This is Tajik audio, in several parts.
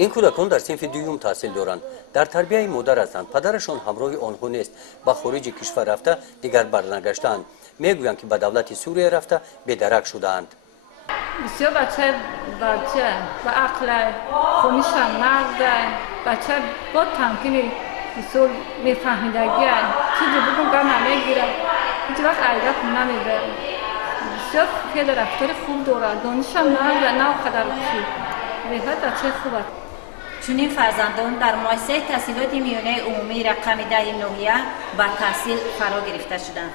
این کودکان در صنف دوم تحصیل دارند. در تربیت مادر هستند. پدرشان همراه آنها نیست. به خارج کشور رفته دیگر برنگشتند. میگویند که به دولت سوریه رفته بی‌درک شدند. بسیار بچه با عقل خونیشان مرده، بچه با تمکین بسیار میفهمیدگی چیزی بگم گم نمیگیره، هیچ وقت عیدت نمیبره. بسیار خیلی رفتار خوب داره، دانشان مرده نه قدر خوب. بهت بچه خوبه. چون این فرزندان در مؤسسه تحصیلات میانه عمومی رقم 10 ناحیه به تحصیل فرا گرفته شدند.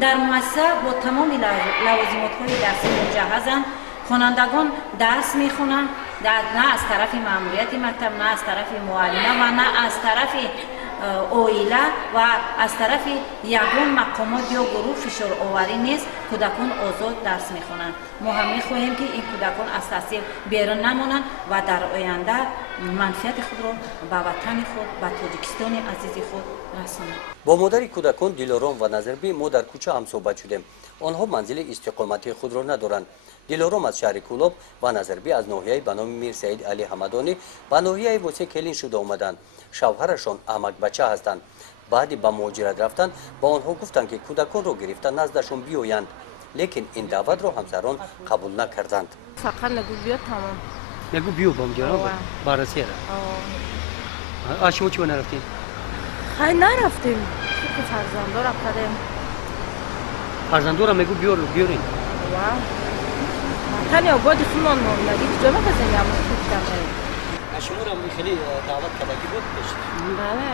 در مؤسسه با تمام لوازمات‌های درسی مجهزند. خوانندگان درس میخونند، نه از طرف مأموریت مکتب، نه از طرف معلمه و نه از طرف اویله و از طرف یگان مقامات یا گروه فشار آوری نیست. کودکان آزاد درس میخوانند. ما هم میخواهیم که این کودکان از تحصیل بیرون نمانند و در آینده منفعت خود را به وطن خود، به تاجیکستان عزیز خود رسانند. با مادر کودکان دیلارام و نظربی ما در کوچه هم صحبت شدیم. آنها منزل استقامتی خود را ندارند. دیلارام از شهر کولاب و نظربی از ناحیه به نام میر سعید علی حمدانی به ناحیه واسه کلین شده آمدند. شوهرشان احمق بچه هستند. بعدی به مهاجرت رفتند. با آنها گفتند که کودکان را گرفتن نزدشان بیایند. لیکن این دعوت را همسران قبول نکردند. فقط نگو بیا تمام. نگو بیو بامجا بررسی را. شما چون نرفتین؟ خیلی نرفتیم. که فرزندان رفتیم. فرزندان را میگو بیارین. تنی آبادی خونان نگی کجا بزنیم یا خوب کردیم. شما را خیلی دعوت کردگی بود داشت؟ بله.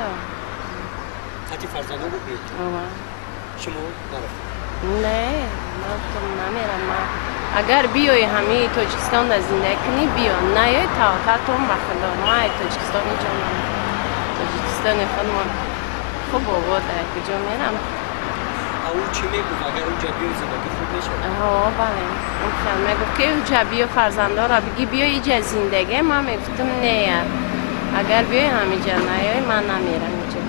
خطی فرزندان رو بیاد؟ شما نرفتین؟ نه نمیرم. اگر بیای همه تاجیکستان در زندگی کنی بیا، نه توقعتون بخدا نه تاجیکستان جان تاجیکستان خودمان خوب آباده کجا میرم. او چی میگو اگر اونجا بیای زندگی خوب میشه؟ بله اون خیلی میگو که اونجا بیا فرزنده را بگی بیا اینجا زندگی ما میگفتم نه اگر بیای همینجا نه من نمیرم اینجا.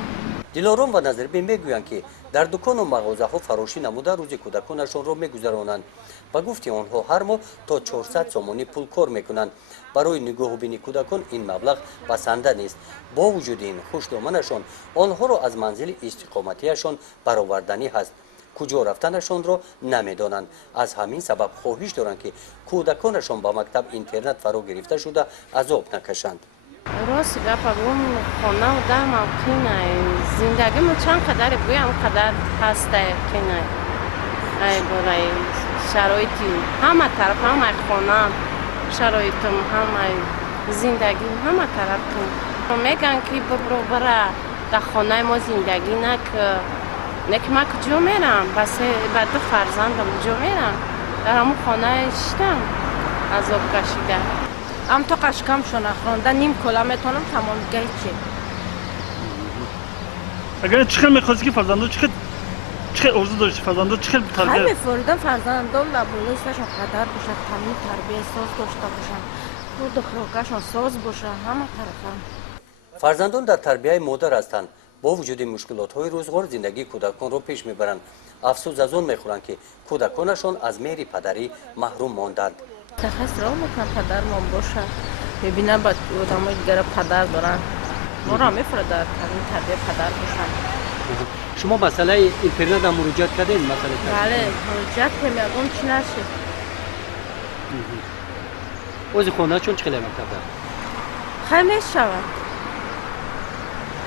دیلارام و نظربی میگویند که در دکان و مغازه ها فراشی نموده روز کودکانشان را میگذرانند. با گفته آنها هر ماه تا 400 سومانی پول کار میکنند. برای نگاه و بینی کودکان این مبلغ بسنده نیست. با وجود این خوشدامنشان آنها را از منزل استقامتیشان برآوردنی هست. کجا رفتنشان را نمیدانند. از همین سبب خواهش دارند که کودکانشان با مکتب اینترنت فرا گرفته شده عذاب نکشند. راست گپ بگم خانه و در موقعی زندگی ما چند قدر بگویم قدر هسته که نه ای برای شرایطی همه طرف همه خانه شرایطم همه زندگی همه طرف میگن که ببرو برا در خانه ما زندگی نک من کجا میرم بس به دو فرزندم کجا میرم در همون خانه شدم عذاب کشیده. ام تو قشکم شو نخوانده نیم کلا میتونم تمام دیگه چی. اگر چقدر میخواستی که فرزندان چقدر ارزو داشتی فرزندان چقدر تربیت؟ خیلی میفردم فرزندان در بلویستشون قدر باشه تمام تربیت ساز داشته باشن و دخترکشون ساز باشه همه طرفم. فرزندان در تربیت مادر هستند. با وجود مشکلات های روزگار زندگی کودکان را پیش میبرند. افسوس از آن میخورند که کودکانشان از مهر پدری محروم ماندند. تخص را میکنم پدر من باشه ببینم با آدمای دیگر پدر دارن ما را میفرده این تربیت پدر باشن. شما مسئله اینترنت هم مراجعت کردین مسئله؟ بله مراجعت کردم چی نشد. اوضاع خونه چون چقدر مکتب داره؟ خیلی میشود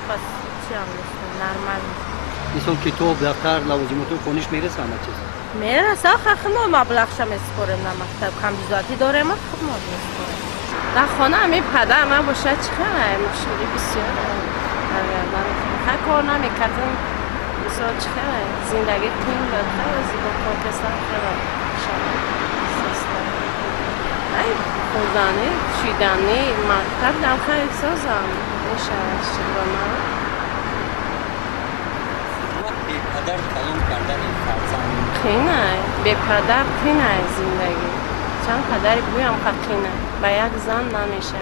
بس چی هم نیست نرمال مثلا کتاب دفتر لوازمات خونیش میرسه همه چیز میرسه خیلی ما مبلغش میسپریم نه مکتب خمسوزاتی داره ما خب ما میسپریم در خانه همه پدر من باشه چقدر مشکلی بسیار من خیلی کار نمیکردم بسیار چقدر زندگی تیم بود خیلی زیبا پاکستان خیلی شما ای خوردنی چیدنی مکتب دم خیلی سازم میشه شبا من بی پدر کلام کردن فرزند خینه بی پدر خینه زندگی چند پدر بویم خینه با یک زن نمیشه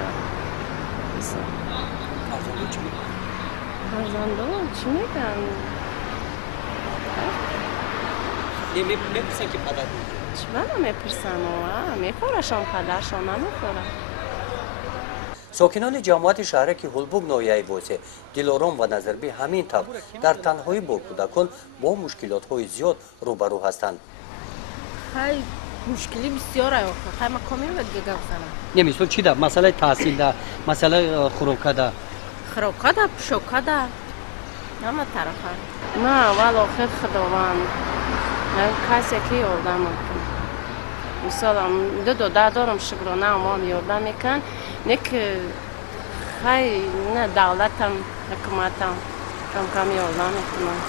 فرزندان چی میگن؟ میپرسن که پدر بود چی بنا میپرسن میخورشان پدرشان نمیخورن. ساکنان جماعت شهرک هولبوگ ناحیه واسه دلارام و نظربی همین طور در تنهایی با کودکان با مشکلات‌های زیاد روبرو هستند. خیلی مشکلی بسیار است. خیلی مکامی رو دیگه گفتم. نمی‌سو چی ده؟ مسئله تحصیل ده، مسئله خوراک ده. خوراک ده، پوشاک ده. همه طرفه. نه اول آخر خداوند. کسی که یاردم میکنه. مثلا دو دارم شکرانه اما یاردم میکن. نه که خیلی نه دولتم حکومتم کم یاردم میکنن.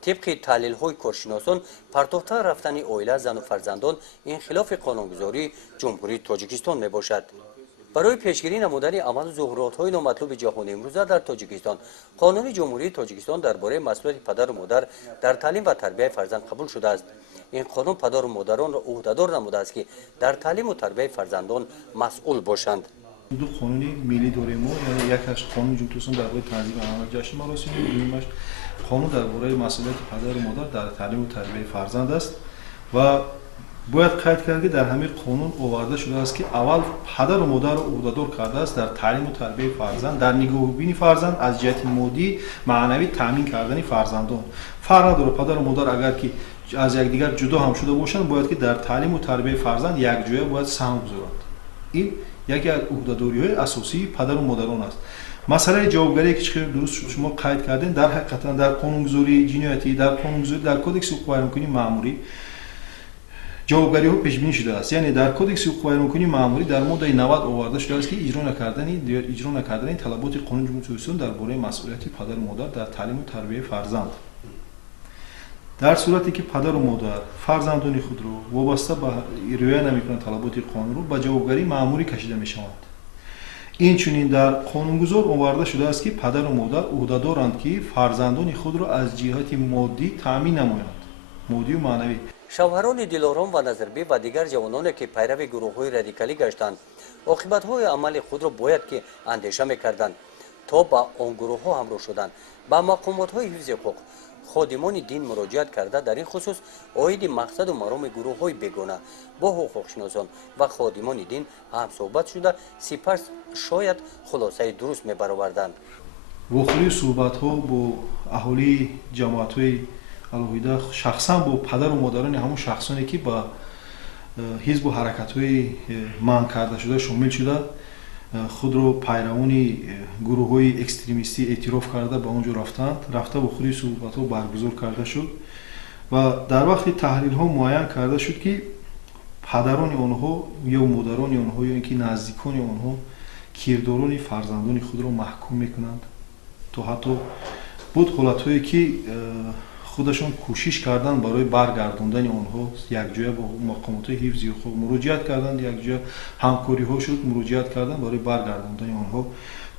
طبق تحلیل‌های کارشناسان پرتاب‌تر رفتن عائله زن و فرزندان انخلاف قانونگذاری جمهوری تاجیکستان میباشد. برای پیشگیری نمودن عمل ظهورات‌های نامطلوب جهانی امروزه در تاجیکستان، قانون جمهوری تاجیکستان درباره مسئولیت پدر و مادر در تعلیم و تربیت فرزند قبول شده است. این قانون پدر و مادران را عهده‌دار نموده است که در تعلیم و تربیت فرزندان مسئول باشند. دو قانون ملی داریم ما، یعنی یکیش قانون جمهوری درباره تنظیم عمل جشن مراسم، دومیش قانون درباره مسئولیت پدر و مادر در تعلیم و تربیت فرزند است و باید قید کرد که در همین قانون آورده شده است که اول پدر و مادر را عهده‌دار کرده است در تعلیم و تربیت فرزند، در نگاهبینی فرزند از جهت مادی معنوی تامین کردن فرزندان. فرق نداره پدر و مادر اگر که از یکدیگر جدا هم شده باشند باید که در تعلیم و تربیت فرزند یک جای باید سهم گذارند. این یکی از عهده‌داری‌های اساسی پدر و مادران است. مسئله جوابگری که چقدر درست شما قید کردین در حقیقت در قانونگذاری جنایتی، در قانونگذاری در کدکس حقوق قانونی معمولی جوابگری ها پیش بینی شده است. یعنی در کدکس حقوق قانونی معمولی در ماده 90 آورده شده است که اجرا نکردن طلبات قانون جمهوری تاجیکستان درباره مسئولیت پدر و مادر در تعلیم و تربیت فرزند. در صورتی که پدر و مادر فرزندان خود را وابسته به رعایت نمی‌کنند طلبات قانون را به جوابگری مأموری کشیده می‌شوند. این چنین در قانونگذار آورده شده است که پدر و مادر عهده‌دارند که فرزندان خود را از جهت مادی تامین نمایند، مادی و معنوی. شوهران دلارام و نظربی و دیگر جوانانی که پیرو گروه‌های رادیکالی گشتند، عاقبت‌های عمل خود را باید که اندیشه می‌کردند تا با آن گروه‌ها همراه شدند. با مقامات‌های حفظ حقوق خادمان دین مراجعت کرده در این خصوص عاید مقصد و مرام گروه‌های بیگانه با حقوقشناسان و خادمان دین هم صحبت شده، سپس شاید خلاصه درست می‌برآوردند. واخری صحبت‌ها با اهالی جماعت‌های الهیده شخصا با پدر و مادران همون شخصانی که با حزب و حرکت‌های منع کرده شده شامل شده خود رو پیروان گروه‌های اکستریمیستی اعتراف کرده به اونجا رفته با خودی صحبت‌ها برگزار کرده شد و در وقت تحلیل‌ها معین کرده شد که پدران آنها یا مادران آنها یا اینکه نزدیکان آنها کرداران فرزندان خود را محکوم میکنند تا حتی بود حالت‌هایی که خودشون کوشش کردن برای برگرداندن آنها یک جای با مقامات حفظی حقوق مراجعت کردند، یک جای همکاری ها شد مراجعت کردن برای برگرداندن آنها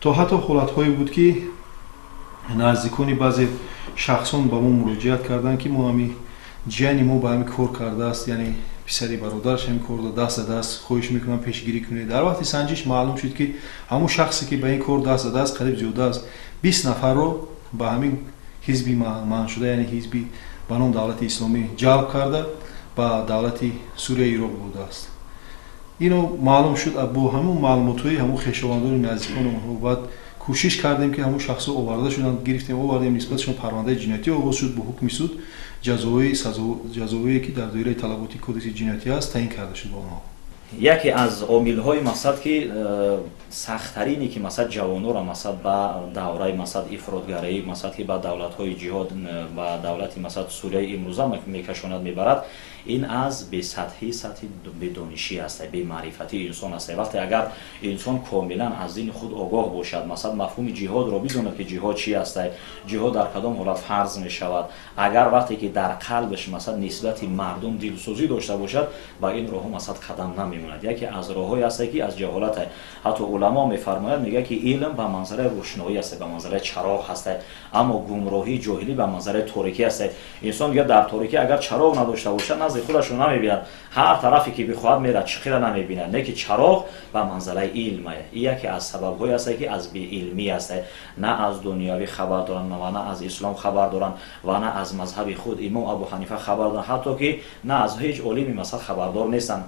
تا حتی حالت‌هایی بود که نزدیکان بعضی شخصان با ما مراجعت کردند که ما همین جانی ما با همین کار کرده است، یعنی پسری برادرش همین کار دست خواهش میکنن پیشگیری کنه. در وقتی سنجش معلوم شد که همون شخصی که به این کار دست داده است قریب زیاده است 20 نفر رو با همین حزبی منع شده، یعنی حزبی به نام دولت اسلامی جلب کرده با دولت سوریه عراق بوده است. اینو معلوم شد با همون معلومات‌های همون خویشاوندان نزدیکان اونها بعد کوشش کردیم که همون شخصا آورده شدن، گرفتیم آوردیم نسبتشون پرونده جنایتی آغاز شد به حکم سود جزایی که در دایره طلباتی کدکس جنایتی است تعیین کرده شد با اونها. یکی از عامل‌های مقصد که سخت‌ترینی که مثلا جوانان را مثلا با دوره مثلا افراطگرایی مثلا که با دولت‌های جهاد و دولت مثلا سوریه امروزه میکشاند میبرد، این از به سطح دانشی است، به معرفتی انسان است. وقتی اگر انسان کاملا از دین خود آگاه باشد، مثلا مفهوم جهاد را بداند که جهاد چی است، جهاد در کدام حالت فرض می شود، اگر وقتی که در قلبش مثلا نسبت مردم دلسوزی داشته باشد با این راه مثلا قدم نمیماند. یکی از راه‌های است که از جهالت حتی علما میفرمایند، میگه که علم به منظر روشنایی است، به منظر چراغ است، اما گمراهی جاهلی به منظر تاریکی است. انسان میگه در تاریکی اگر چراغ نداشته باشد نزد خودش رو نمیبیند، هر طرفی که بخواد میره چخیره نمیبیند، نه که چراغ به منزله علم است. این یکی از سبب‌های است که از بی علمی است، نه از دنیوی خبر دارن و نه از اسلام خبر دارن و نه از مذهب خود امام ابو حنیفه خبر دارن، حتی که نه از هیچ علمی مثلا خبردار نیستن.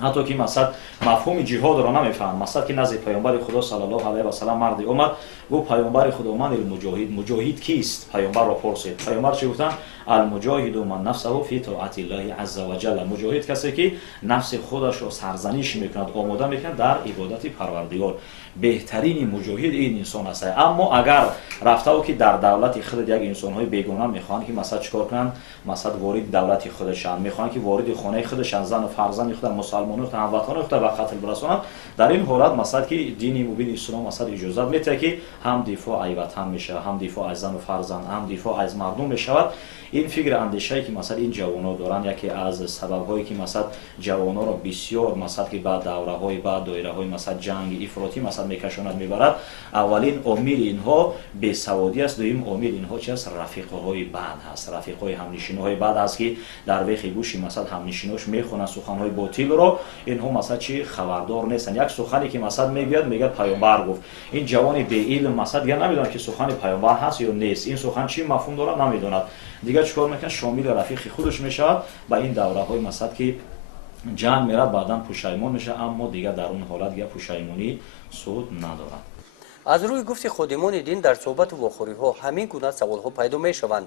ҳатто ки масад мафҳуми ҷиҳодро намефаҳмад. Масад ки назди паёнбари худо саллаллоҳу алайҳи ва саллам марде омад, гуфт паёнбари худо ман муҷоҳид. Муҷоҳид кист? Паёнбарро пурсид. Паёнбар чӣ гуфтанд? Ал-муҷоҳиду ман нафсаҳу фи тоатиллоҳи азза ва ҷалла. Муҷоҳид касе ки нафси худашро сарзаниш мекунад, омода мекунад дар ибодати Парвардигор. беҳтарини муҷоҳид ин инсон аст. Аммо агар рафтао ки дар давлати худ як инсонҳои бегона мехоҳанд ки масад чикор кунанд, масад вориди давлати худашанд, мехоҳанд ки вориди хонаи худашанд, зану фарзанди худам, мусалмони худам, ҳамватони худам ба қатл расонанд, дар ин ҳолат масад ки дини мубини ислом масад иҷозат медиҳад ки ҳам дифоъ аз ватан мешавад, ҳам дифоъ аз зану фарзанд, ҳам дифоъ аз мардум мешавад. ин фикр андешае ки масад ин ҷавонҳо доранд, яке аз сабабҳое ки масад ҷавонҳоро бисёр масад ки ба давраҳои ба доираҳои масад ҷанги ифротӣ масад мекашонад мебарад. аввалин омили инҳо бесаводӣ аст, дуюм омили инҳо чи аст? рафиқҳои бад ҳаст, рафиқҳои ҳамнишиноҳои бад аст ки дар вехи гӯши масад ҳамнишинош мехонанд суханҳои ботилро, инҳо масад чи хабардор нестанд. як сухане ки масад мегӯяд, мегӯяд паёнбар гуфт. ин ҷавони беилм масад дигар намедонад ки сухани паёнбар ҳаст ё нест, ин сухан чӣ мафҳум дорад намедонад. дигар чӣ кор мекунад? шомили рафиқи худаш мешавад, ба ин давраҳои масад ки ҷанг мерад, баъдан пушаймон мешавад, аммо дигар дар он ҳолат дигар пушаймонӣ суд надорад. аз рӯи гуфти ходимони дин дар суҳбату вохӯриҳо ҳамин гуна саволҳо пайдо мешаванд.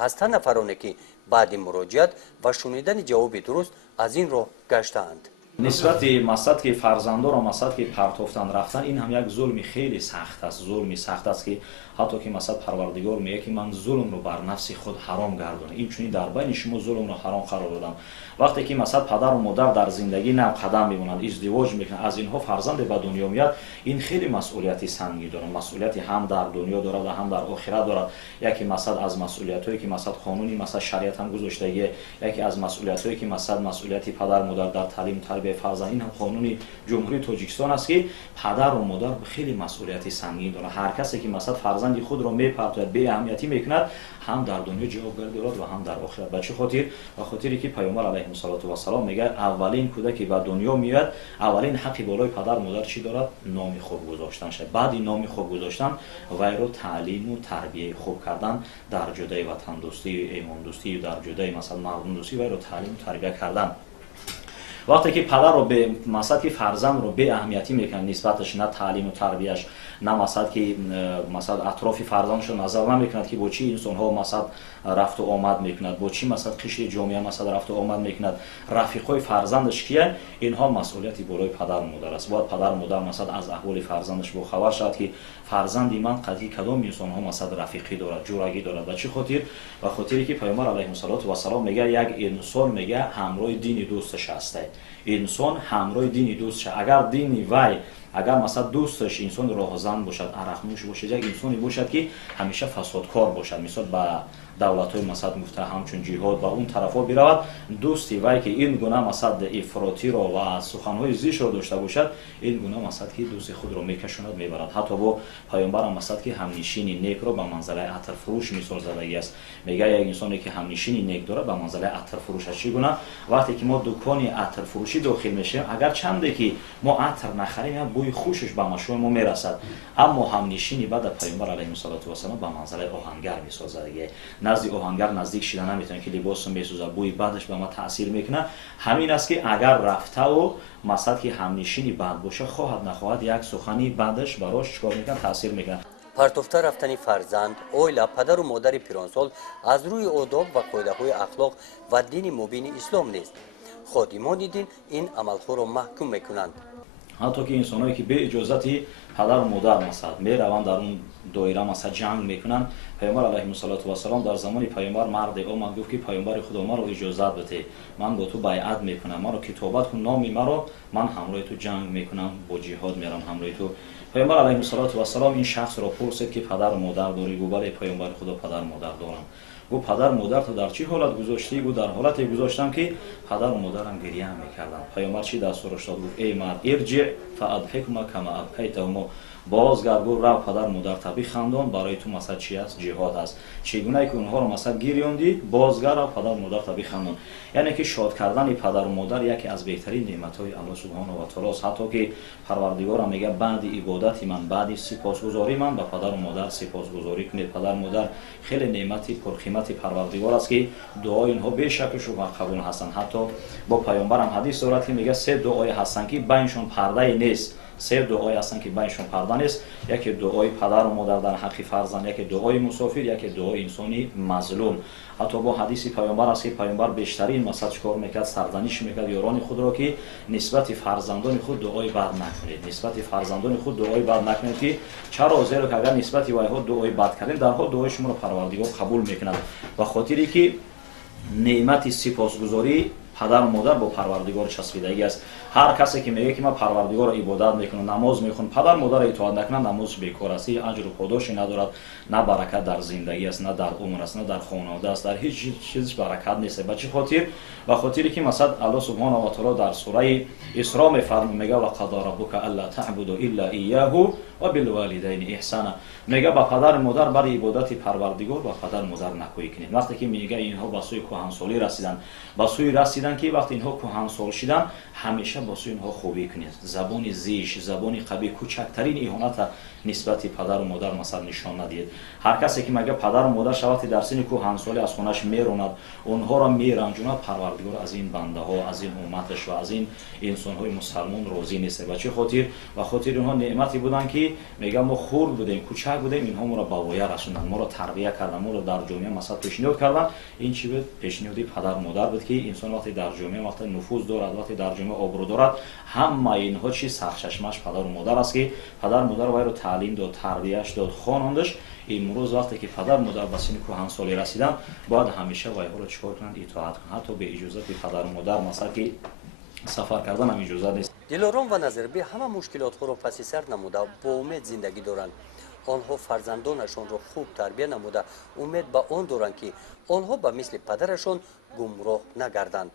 ҳастанд нафароне ки баъди муроҷиат ва шунидани ҷавоби дуруст аз ин роҳ гаштаанд. нисбати масад ки фарзандоро масад ки партофтан рафтан, ин ҳам як зулми хеле сахт аст. зулми сахт аст ки ҳатто ки масад Парвардигор мегӯяд ки ман зулмро бар нафси худ ҳаром гардонам, инчунин дар байни шумо зулмро ҳаром қарор додам. вақте ки масад падару модар дар зиндагӣ нав қадам мемонанд, издивоҷ мекунанд, аз инҳо фарзанде ба дунё меяд, ин хеле масъулияти сангин дорад. масъулияти ҳам дар дунё дорад ва ҳам дар охират дорад. яке масад аз масъулиятҳое ки масад қонуни масад шариат ҳам гузоштагие, яке аз масъулиятҳое ки масад масъулияти падар модар дар таълиму тарбияи фарзанд, ин ҳам қонуни ҷумҳурии Тоҷикистон аст ки падару модар хеле масъулияти сангин дорад. ҳар касе ки масад фарзанди худро мепартояд, беаҳамиятӣ мекунад, ҳам дар дунё ҷавобгарӣ дорад ва ҳам дар охират. ба чӣ хотир? Ба хотире ки паёнбар алайҳиссалоту вассалом мегӯяд, аввалин кӯдаки ба дунё меояд, аввалин ҳаққи болои падар модар чӣ дорад? номи хуб гузоштан шавад. баъди номи хуб гузоштан вайро таълиму тарбияи хуб кардан, дар ҷодаи ватандӯстию эмондӯстию, дар ҷодаи масал мардумдӯстӣ вайро таълиму тарбия кардан. вақте ки падарро масад ки фарзандро беаҳамиятӣ мекунад нисбаташ, на таълиму тарбияш, на масад ки масад атрофи фарзандашро назар намекунад ки бо чӣ инсонҳо масад рафту омад мекунад, бо чӣ масад қишри ҷомеа масад рафту омад мекунад, рафиқҳои фарзандаш киянд, инҳо масъулияти болои падару модар аст. бояд падару модар масад аз аҳволи фарзандаш бохабар шавад ки фарзанди ман қадри кадом инсонҳо масад рафиқӣ дорад, ҷурагӣ дорад. ба чӣ хотир? ба хотире ки паёнбар алайҳиссалоту вассалом мегӯяд, як инсон мегӯяд ҳамроҳи дини дӯсташ аст. инсон ҳамроҳи дини дӯсташ. агар дини вай, агар масад дӯсташ инсони роҳзан бошад, арақнӯш бошад, як инсоне бошад ки ҳамеша фасодкор бошад, мисол ба давлатҳои масад муфта ҳамчун ҷиҳод ба он тарафҳо биравад, дӯсти вай ки ин гуна масад ифротиро ва суханҳои зишро дошта бошад, ин гуна масад ки дӯсти худро мекашонад, мебарад. ҳатто бо паёнбарам масад ки ҳамнишини некро ба манзилаи атрфурӯш мисол задагӣ аст. мегӯяд, як инсоне ки ҳамнишини нек дорад ба манзилаи атрфурӯш аст. чӣ гуна? вақте ки мо дукони атрфурӯшӣ дохил мешавем, агар чанде ки мо атр нахарем, бӯи хушш ба машоми мо мерасад, аммо ҳамнишини баъда паёнбар алайҳиссалоту вассалом ба манзилаи оҳангар мисол задагӣ. назди оҳангар наздик шида наметавонад ки либосро месӯзад, бӯи бадаш ба ма таъсир мекунад. ҳамин аст ки агар рафтао масад ки ҳамнишини бад боша, хоҳад нахоҳад як сухани бадаш барош чикор мекунад, таъсир мекунад. партофта рафтани фарзанд, оила, падару модари пиронсол аз рӯи одоб ва қоидаҳои ахлоқ ва дини мубини ислом нест. ходимони дин ин амалҳоро маҳкум мекунанд. ҳатто ки инсонҳое ки бе иҷозати падару модар масад мераванд, дар он доира масад ҷанг мекунанд, паёнбар алайҳиссалоту вассалом дар замони паёнбар марде омад, гуфт ки паёнбари худо, маро иҷозат бите, ман бо ту байъат мекунам, маро китобат кун, номи маро, ман ҳамроҳи ту ҷанг мекунам, бо ҷиҳод мерам ҳамроҳи ту. паёнбар алайҳиссалоту вассалом ин шахсро пурсид ки падару модар дорӣ? гӯ бале паёнбари худо, падару модар дорам. гӯ падару модарто дар чӣ ҳолат гузоштӣ? гӯ дар ҳолате гузоштам ки падару модарам гирья мекарданд. паёнбар чӣ дастураш дод? гуфт: эй мард, ирҷиъ фаадҳикма кама абкайтаҳум, бозгард гуфт рав падар модарта бихандон, барои ту масад чи аст? Ҷиҳод аст. Чӣ гуна ки онҳоро масад гирёндӣ, бозгард рав падар модарта бихандон. яъне ки шод кардани падару модар яке аз беҳтарин неъматҳои Аллоҳ субҳанаҳу ва таолост. ҳатто ки парвардигорам мега баъди ибодати ман, баъди сипосгузории ман ба падару модар сипосгузорӣ кунед. падару модар хеле неъмати пурқимати парвардигор аст ки дуои онҳо бешаку шубҳа қабул ҳастанд. ҳатто бо пайғомбарам ҳадис дорад ки мега се дуое ҳастанд ки байншон пардае нест. се дуое ҳастанд ки байншон парда нест. яке дуои падару модар дар ҳаққи фарзанд, яке дуои мусофир, яке дуои инсони мазлум. ҳатто бо ҳадиси пайғомбар аст ки пайғомбар бештарин масад чикор мекард, сарзаниш мекард ёрони худро ки нисбати фарзандони худ дуои бад накунед. нисбати фарзандони худ дуои бад накунед ки чаро? зеро ки агар нисбати вайҳо дуои бад кардем, дарҳо дуои шуморо парвардигор қабул мекунад. ба хотире ки неъмати сипосгузорӣ падару модар бо парвардигор часпидагӣ аст. ҳар касе ки мегӯяд ки ман парвардигорро ибодат мекунам, намоз мехонам, падар модарро итоат накунам, намоз бекор аст. аҷру подоши надорад, на баракат дар зиндагӣ аст, на дар умр аст, на дар хонавода аст, дар ҳеҷ чизиш баракат нест. ба чӣ хотир? ба хотире ки масад Аллоҳ субҳанаҳу ва таоло дар сураи Исро мефармояд, мега ва қадо раббука алла таъбуду илла ияҳу ва билвалидайни иҳсана. мега ба падару модар бари ибодати парвардигор ба падару модар накӯӣ кунед. вақте ки мега инҳо ба сӯи кӯҳансолӣ расиданд, ба сӯи расидан ки вақте инҳо кӯҳансол шиданд, ҳамеша ба сӯи инҳо хубӣ кунед. забони зиш, забони қабиҳ, кӯчактарин иҳоната нисбати падару модар масад нишон надиҳед. ҳар касе ки мага падару модар вақте дар синни кӯҳансолӣ аз хонаш меронад, онҳоро меранҷонад, парвардигор аз ин бандаҳо, аз ин умматаш ва аз ин инсонҳои мусалмон розӣ нест. ба чӣ хотир? ба хотири онҳо неъмате буданд ки мега мо хурд будем, кӯчак будем, инҳо моро ба воя расонданд, моро тарбия карданд, моро дар ҷомеа масад пешниҳод карданд. ин чӣ буд? пешниҳоди падару модар буд ки инсон вақте дар ҷомеа вақте нуфуз дорад, вақте дар ҷомеа обрӯ дорад, ҳамаи инҳо чи сарчашмааш падару модар аст ки падару модар вайро таълим дод, тарбияш дод, хонондаш. имрӯз вақте ки падару модар ба синни кӯҳансолӣ расиданд, бояд ҳамеша вайҳоро чикор кунанд? итоат кунанд. ҳатто бе иҷозати падару модар масад ки сафар кардан ҳам иҷозат нест. дилором ва назарбӣ ҳама мушкилотҳоро паси сар намуда бо умед зиндагӣ доранд. онҳо фарзандонашонро хуб тарбия намуда умед ба он доранд ки онҳо ба мисли падарашон гумроҳ нагарданд.